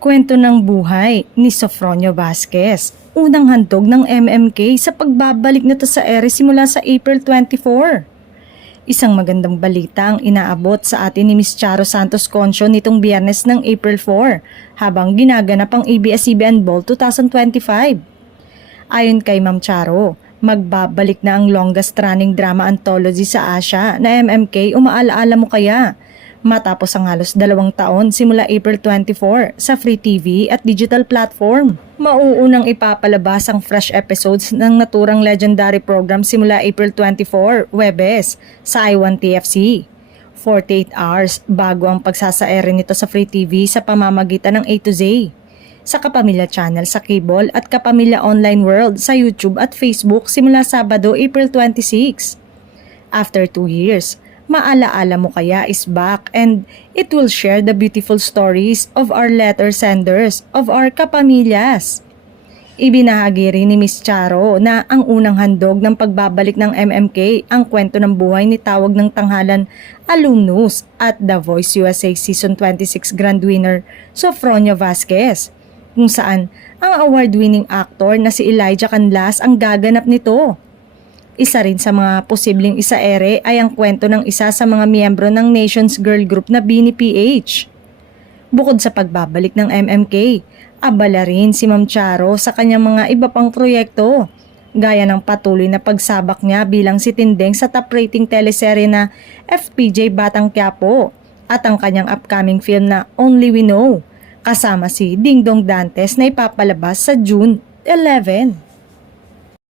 Kwento ng buhay ni Sofronio Vasquez, unang handog ng MMK sa pagbabalik nito sa ere simula sa April 24. Isang magandang balita ang inaabot sa atin ni Miss Charo Santos Concho nitong Biyernes ng April 4 habang ginaganap ang ABS-CBN Ball 2025. Ayon kay Ma'am Charo, magbabalik na ang longest running drama anthology sa Asia na MMK Umaalaala Mo Kaya? Matapos ang halos 2 taon simula April 24 sa free TV at digital platform. Mauunang ipapalabas ang fresh episodes ng naturang legendary program simula April 24, Webes, sa I1TFC. 48 hours bago ang pagsasaere nito sa free TV sa pamamagitan ng A to Z, sa Kapamilya Channel sa cable at Kapamilya Online World sa YouTube at Facebook simula Sabado, April 26. After 2 years, Maalaala Mo Kaya is back and it will share the beautiful stories of our letter senders, of our kapamilyas. Ibinahagi rin ni Miss Charo na ang unang handog ng pagbabalik ng MMK ang kwento ng buhay ni Tawag ng Tanghalan alumnus at The Voice USA Season 26 Grand Winner Sofronio Vasquez, kung saan ang award-winning actor na si Elijah Canlas ang gaganap nito. Isa rin sa mga posibleng isaere ay ang kwento ng isa sa mga miyembro ng Nations Girl Group na Bini PH. Bukod sa pagbabalik ng MMK, abala rin si Ma'am Charo sa kanyang mga iba pang proyekto, gaya ng patuloy na pagsabak niya bilang si Tindeng sa top rating teleserye na FPJ Batang Quiapo at ang kanyang upcoming film na Only We Know, kasama si Dingdong Dantes na ipapalabas sa June 11.